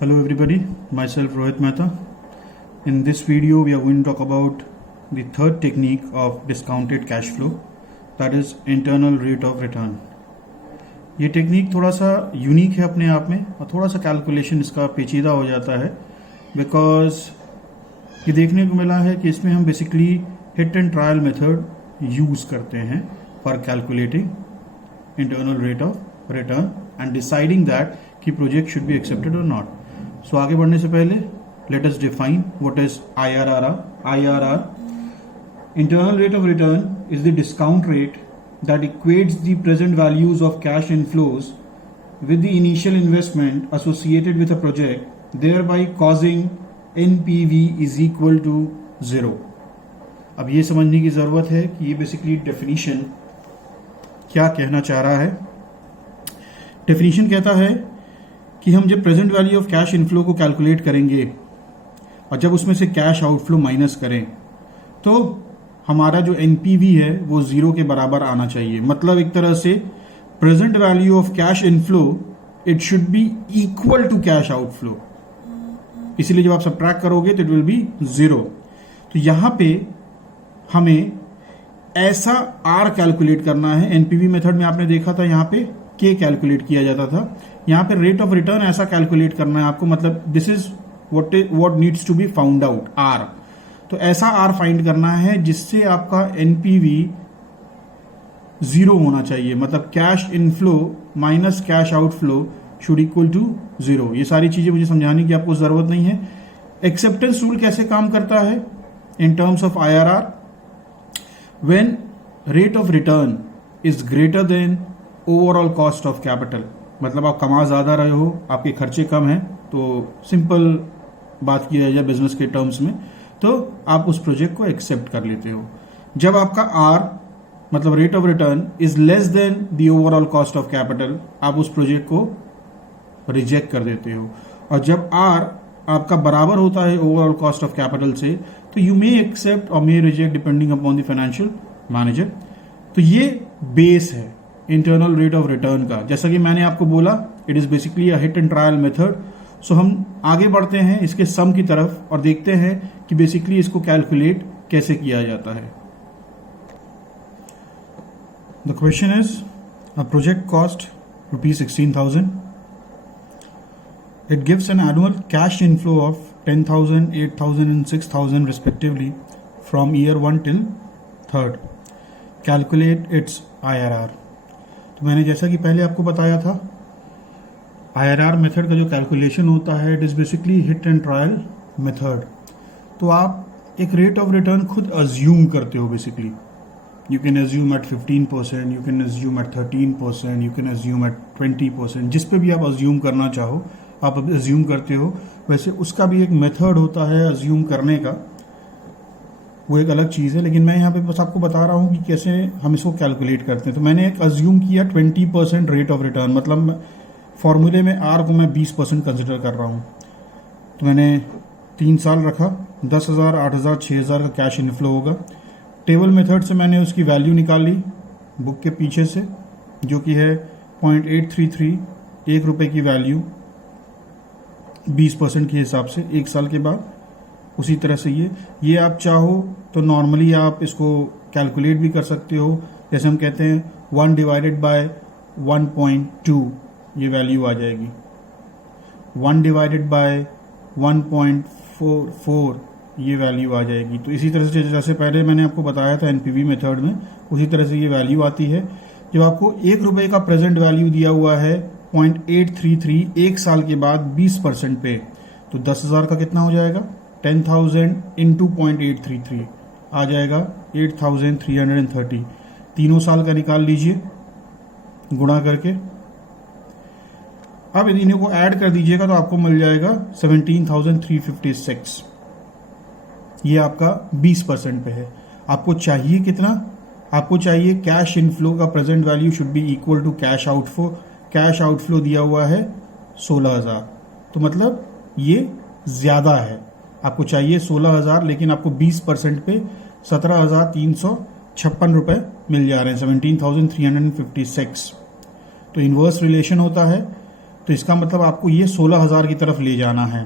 Hello everybody, myself Rohit Mehta. In this video we are going to talk about the third technique of discounted cash flow, that is internal rate of return. ये technique थोड़ा सा unique है अपने आप में और थोड़ा सा कैलकुलेशन इसका पेचीदा हो जाता है बिकॉज ये देखने को मिला है कि इसमें हम basically hit and trial method use करते हैं for calculating internal rate of return and deciding that कि प्रोजेक्ट शुड बी एक्सेप्टेड और नॉट. सो आगे बढ़ने से पहले let us define what is IRR. Internal rate of return is the discount rate that equates the present values of cash inflows with the initial investment associated with a project, thereby causing NPV is equal to 0. अब ये समझने की ज़रूरत है कि ये basically definition क्या कहना चाह रहा है. डेफिनेशन कहता है कि हम जब present value of cash inflow को कैलकुलेट करेंगे और जब उसमें से कैश आउटफ्लो माइनस करें तो हमारा जो एनपीवी है वो 0 के बराबर आना चाहिए. मतलब एक तरह से present value of cash inflow it should be equal to cash outflow. इसीलिए जब आप सबट्रैक्ट करोगे तो इट विल बी 0. तो यहां पे हमें ऐसा आर कैलकुलेट करना है. एनपीवी मेथड में आपने देखा था यहां पे के कैलकुलेट किया जाता था. यहां पे रेट ऑफ रिटर्न ऐसा कैलकुलेट करना है आपको. मतलब this is what needs to be found out, R. तो ऐसा आर फाइंड करना है जिससे आपका एनपीवी 0 होना चाहिए. मतलब cash inflow minus cash outflow should equal to 0. ये सारी चीजें मुझे समझाने की आपको जरूरत नहीं है. एक्सेप्टेंस रूल कैसे काम करता है in terms of IRR? When rate of return is greater than overall cost of capital. मतलब आप कमा ज्यादा रहे हो, आपके खर्चे कम हैं, तो सिंपल बात किया जाए बिजनेस के टर्म्स में तो आप उस प्रोजेक्ट को एक्सेप्ट कर लेते हो. जब आपका आर मतलब rate of return is less than the overall cost of capital, आप उस प्रोजेक्ट को रिजेक्ट कर देते हो. और जब आर आपका बराबर होता है ओवरऑल कॉस्ट ऑफ कैपिटल से तो यू मे एक्सेप्ट और may reject depending upon the financial manager. तो ये बेस है इंटरनल रेट ऑफ रिटर्न का. जैसा कि मैंने आपको बोला, it is basically a hit and trial method. So हम आगे बढ़ते हैं इसके सम की तरफ और देखते हैं कि बेसिकली इसको कैलकुलेट कैसे किया जाता है. The question is a project cost ₹16,000. It gives an annual cash inflow of 10,000, 8,000 and 6,000 respectively from year 1 till 3rd. Calculate its IRR. तो मैंने जैसा कि पहले आपको बताया था, IRR मेथड का जो कैलकुलेशन होता है it is basically hit and trial method. तो आप एक रेट ऑफ रिटर्न खुद अज्यूम करते हो. Basically you can assume at 15%, you can assume at 13%, you can assume at 20%. जिस पे भी आप अज्यूम करना चाहो आप अज्यूम करते हो. वैसे उसका भी एक मेथड होता है अज्यूम करने का, वो एक अलग चीज़ है. लेकिन मैं यहाँ पे बस आपको बता रहा हूँ कि कैसे हम इसको कैलकुलेट करते हैं. तो मैंने एक अज्यूम किया 20% रेट ऑफ रिटर्न. मतलब फॉर्मूले में आर को मैं 20% कंसिडर कर रहा हूँ. तो मैंने 3 साल रखा. 10,000, 8,000, 6,000 का कैश इनफ्लो होगा. टेबल मेथड से मैंने उसकी वैल्यू निकाल ली बुक के पीछे से, जो कि है 0.833, ₹1 की वैल्यू 20% के हिसाब से 1 साल के बाद. उसी तरह से ये आप चाहो तो नॉर्मली आप इसको कैलकुलेट भी कर सकते हो. जैसे हम कहते हैं 1 डिवाइडेड बाय 1.2 ये वैल्यू आ जाएगी. 1 डिवाइडेड बाय 1.44 ये वैल्यू आ जाएगी. तो इसी तरह से जैसे पहले मैंने आपको बताया था एनपीवी मेथड में, उसी तरह से ये वैल्यू आती है. जब आपको ₹1 का प्रेजेंट वैल्यू दिया हुआ है 0.833 1 साल के बाद 20% पे, तो 10,000 का कितना हो जाएगा? 10,000 इंटू 0.833 आ जाएगा 8,330. तीनों साल का निकाल लीजिए गुणा करके. अब इन इन्हीं को ऐड कर दीजिएगा तो आपको मिल जाएगा 17,356. ये आपका 20% पे है. आपको चाहिए कितना? आपको चाहिए कैश इनफ्लो का present value should be equal to cash outflow. Cash outflow दिया हुआ है 16,000. तो मतलब ये ज्यादा है. आपको चाहिए 16,000 लेकिन आपको 20% पे 17,356 रुपए मिल जा रहे हैं. 17,356. तो इनवर्स रिलेशन होता है. तो इसका मतलब आपको ये 16,000 की तरफ ले जाना है।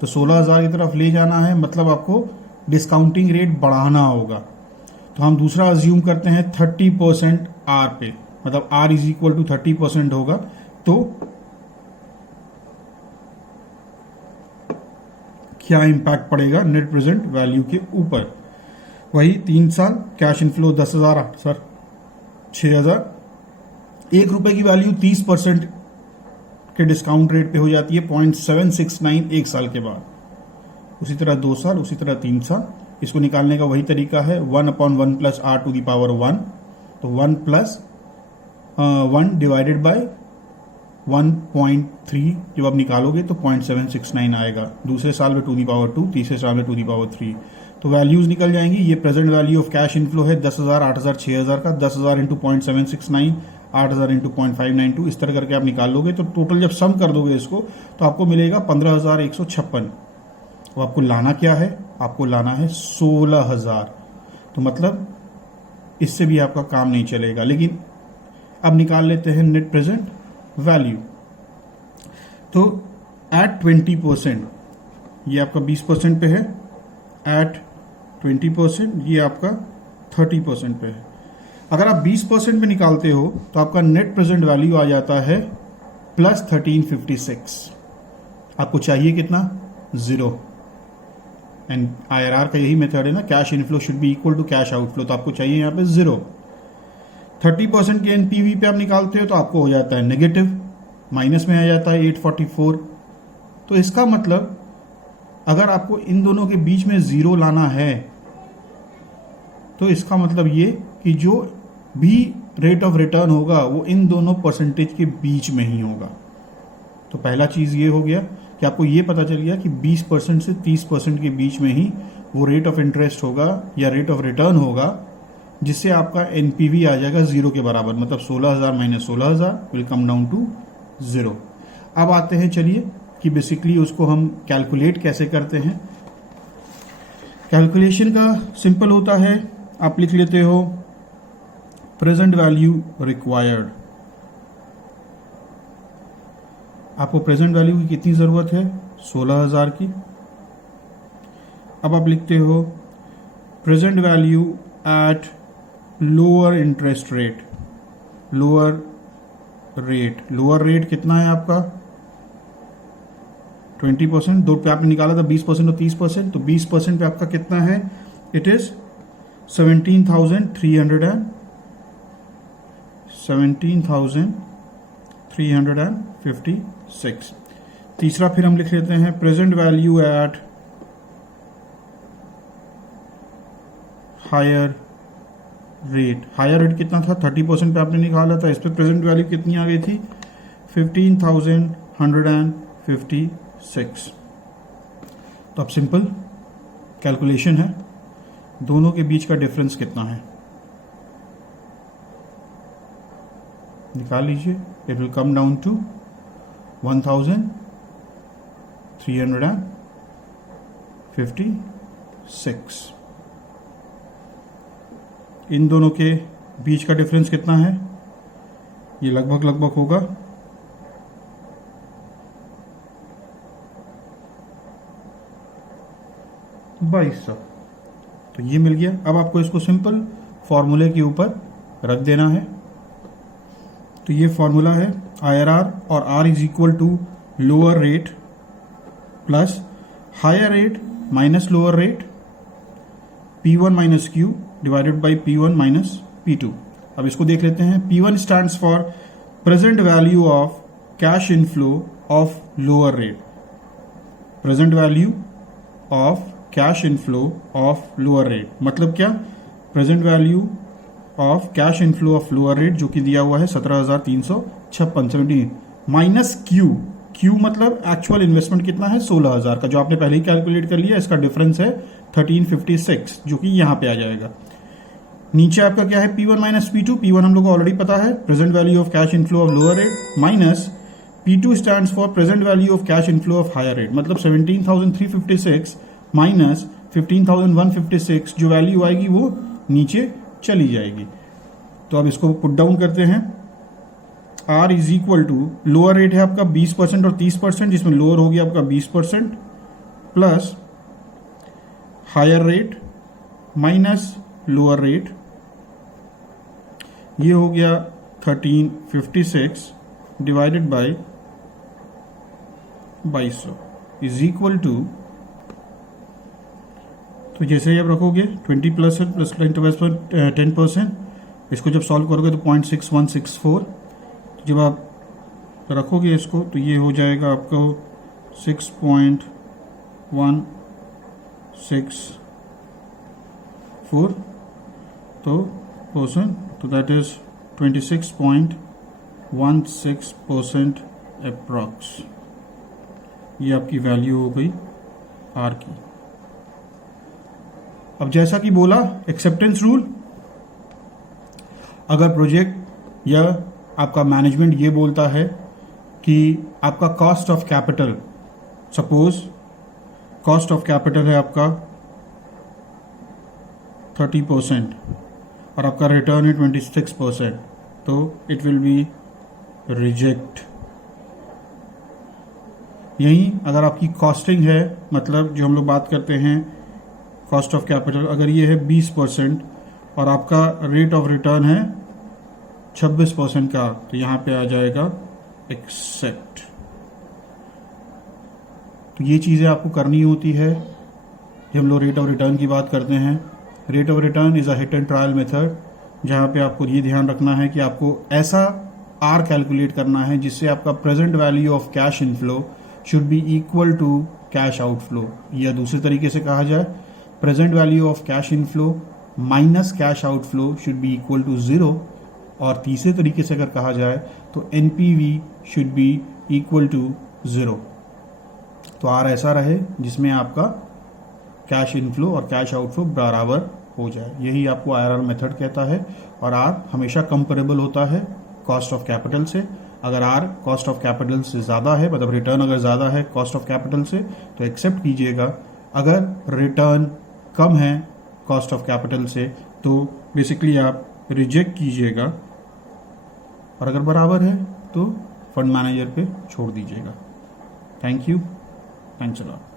तो 16,000 की तरफ ले जाना है मतलब आपको डिस्काउंटिंग रेट बढ़ाना होगा। तो हम दूसरा अज्यूम करते हैं 30% आर पे, मतलब आर इज इक्वल टू 30% होगा। तो क्या इंपैक्ट पड़ेगा नेट प्रेजेंट वैल्यू के ऊपर? वही 3 साल कैश इनफ्लो 10,000, 8,000, 6,000, ₹1 की वैल्यू 30% के डिस्काउंट रेट पे हो जाती है 0.769 1 साल के बाद। उसी तरह 2 साल, उसी तरह 3 साल। इसको निकालने का वही तरीका है 1/1 plus R to the power 1। तो 1 प्लस 1 डिवाइडेड बाय 1.3 जब आप निकालोगे तो 0.769 आएगा। दूसरे साल में 2^2, तीसरे साल में 2^3। तो वैल्यूज निकल जाएंगी। ये present value of cash inflow है 10,000, 8,000, 6,000 का। 10,000 इंटू 0.769, 8,000 इंटू 0.592, इस तरह करके आप निकाल लोगे। तो टोटल जब सम कर दोगे इसको तो आपको मिलेगा 15,156। तो आपको लाना क्या है? आपको लाना है 16,000। तो मतलब इससे भी आपका काम नहीं चलेगा। लेकिन अब निकाल लेते हैं नेट प्रेजेंट वैल्यू। तो एट 20%, ये आपका 20% पे है। एट 20% ये आपका 30% पे है। अगर आप 20% पे निकालते हो तो आपका नेट प्रेजेंट वैल्यू आ जाता है प्लस 1356। आपको चाहिए कितना? 0। एंड IRR का यही मेथड है ना, cash inflow should be equal to cash outflow. तो आपको चाहिए यहाँ पे 0। 30% के एनपीवी पे आप निकालते हो तो आपको हो जाता है नेगेटिव, माइनस में आ जाता है 844। तो इसका मतलब अगर आपको इन दोनों के बीच में 0 लाना है तो इसका मतलब ये कि जो भी रेट ऑफ रिटर्न होगा वो इन दोनों परसेंटेज के बीच में ही होगा। तो पहला चीज ये हो गया कि आपको ये पता चल गया कि 20% से 30% के बीच में ही वो रेट ऑफ इंटरेस्ट होगा या रेट ऑफ रिटर्न होगा, जिससे आपका एनपीवी आ जाएगा 0 के बराबर। मतलब 16,000 minus 16,000 will come down to 0। अब आते हैं, चलिए कि बेसिकली उसको हम कैलकुलेट कैसे करते हैं। कैलकुलेशन का सिंपल होता है, आप लिख लेते हो प्रेजेंट वैल्यू रिक्वायर्ड। आपको प्रेजेंट वैल्यू की कितनी जरूरत है? 16,000 की। अब आप लिखते हो present value at lower interest rate. Lower rate कितना है आपका? 20%। दो पे आपने निकाला था 20% और 30%। तो 20% पे आपका कितना है? It is 17,356। तीसरा फिर हम लिख लेते हैं present value at higher rate. Higher rate कितना था? 30% पे आपने निकाला था। इस पे प्रेजेंट वैल्यू कितनी आ गई थी? 15,156। तो अब सिंपल कैलकुलेशन है, दोनों के बीच का डिफरेंस कितना है निकाल लीजिए। It will come down to 1,356। इन दोनों के बीच का डिफरेंस कितना है? ये लगभग होगा 2200। तो ये मिल गया। अब आपको इसको सिंपल फॉर्मूले के ऊपर रख देना है। तो ये फॉर्मूला है IRR, और R is equal to lower rate plus higher rate minus lower rate, P1 minus Q divided by P1 minus P2। अब इसको देख लेते हैं। P1 stands for present value of cash inflow of lower rate. Present value of cash inflow of lower rate मतलब क्या? Present value of cash inflow of lower rate जो कि दिया हुआ है 17,356 माइनस Q मतलब एक्चुअल इन्वेस्टमेंट कितना है? 16,000 का, जो आपने पहले ही कैलकुलेट कर लिया। इसका डिफरेंस है 1356 जो कि यहां पे आ जाएगा। नीचे आपका क्या है? P1 minus P2। P1 हम लोग को ऑलरेडी पता है, present value of cash inflow of lower rate, minus P2 stands for present value of cash inflow of higher rate. मतलब 17,356 माइनस 15,156 जो वैल्यू आएगी वो नीचे चली जाएगी। तो अब इसको पुट डाउन करते हैं। R is equal to, lower rate है आपका 20% और 30%, जिसमें लोअर हो गया आपका 20% plus higher rate minus lower rate, ये हो गया 1356 divided by 2200 is equal to, तो जैसे ही आप रखोगे 20 प्लस 10%, इसको जब सॉल्व करोगे तो 0.6164, तो जब आप रखोगे इसको तो ये हो जाएगा आपको 6.164 तो परसेंट, तो दैट इज 26.16% अप्रॉक्स। ये आपकी वैल्यू हो गई आर की। अब जैसा कि बोला एक्सेप्टेंस रूल, अगर प्रोजेक्ट या आपका मैनेजमेंट ये बोलता है कि आपका cost of capital, suppose cost of capital है आपका 30% और आपका रिटर्न है 26%, तो इट विल बी रिजेक्ट। यहीं अगर आपकी कॉस्टिंग है, मतलब जो हम लोग बात करते हैं कॉस्ट ऑफ कैपिटल, अगर ये है 20% और आपका रेट ऑफ रिटर्न है 26% का, तो यहां पे आ जाएगा एक्सेप्ट। तो ये चीजें आपको करनी होती है जब हम लोग रेट ऑफ रिटर्न की बात करते हैं। Rate of return is a hit and trial method, जहां पे आपको ये ध्यान रखना है कि आपको ऐसा आर कैलकुलेट करना है जिससे आपका present value of cash inflow should be equal to cash outflow, या दूसरे तरीके से कहा जाए present value of cash inflow minus cash outflow should be equal to 0, और तीसरे तरीके से अगर कहा जाए तो NPV should be equal to 0। तो आर ऐसा रहे जिसमें आपका कैश इनफ्लो और कैश आउटफ्लो बराबर हो जाए, यही आपको आईआरआर मेथड कहता है। और आर हमेशा कंपेरेबल होता है कॉस्ट ऑफ कैपिटल से। अगर आर कॉस्ट ऑफ कैपिटल से ज़्यादा है, मतलब रिटर्न अगर ज़्यादा है कॉस्ट ऑफ कैपिटल से, तो एक्सेप्ट कीजिएगा। अगर रिटर्न कम है कॉस्ट ऑफ कैपिटल से, तो बेसिकली आप रिजेक्ट कीजिएगा, और अगर बराबर है तो फंड मैनेजर पे छोड़ दीजिएगा। Thank you, thanks a lot.